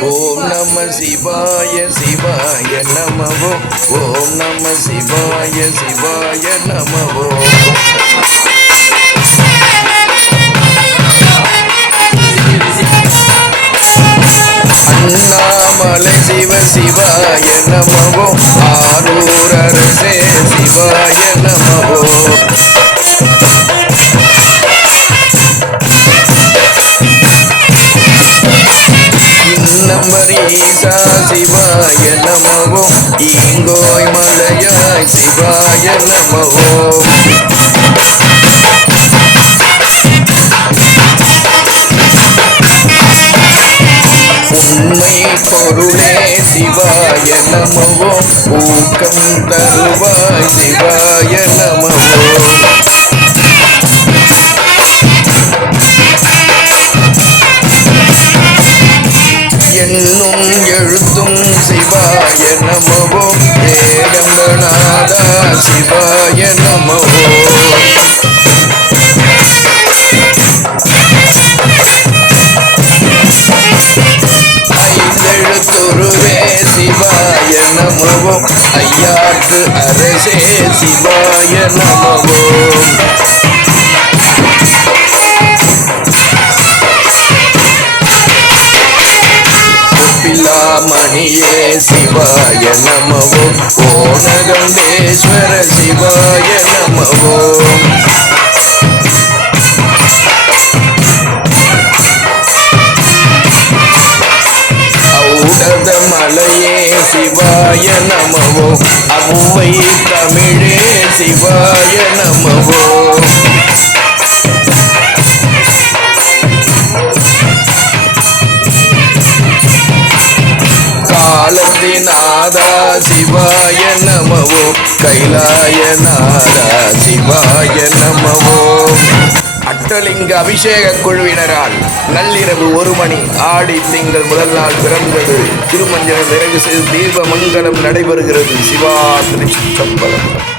ஓம் நம சிவாய சிவாய நமவோ. ஓம் நம சிவாய சிவாய நமவோ. அண்ணாமலை சிவ சிவாய நமவோ. ஆரூரரசே சிவாய நமவோ. இன்னம்பரீசா சிவாய நமோ இங்கோய் மலையாய் சிவாய நமோ உண்மை பொருளே சிவாய நமவோ. ஊக்கம் தருவாய் சிவாய நமவோ. சிவாய நமவோ சிவாய நமவோ ஐந்தெழுத்துருவே சிவாய நமவோ ஐயாக்கு அரசே சிவாய நமவோ மணியே சிவாய நமவோ. ஓனகண்டேஸ்வர சிவாய நமவோ. ஔடத மலையே சிவாய நமவோ. அவ்வை தமிழே சிவாய நமவோ. நாதா சிவாய நமவோ. கைலாய நாதா சிவாய நமவோ. அட்டலிங்க அபிஷேக குழுவினரால் நள்ளிரவு ஒரு மணி ஆடி திங்கள் முதல் நாள் பிறந்தது. திருமஞ்சனம் நிறைவு செய்து தீப மங்கலம் நடைபெறுகிறது. சிவா திருச்சிற்றம்பலம்.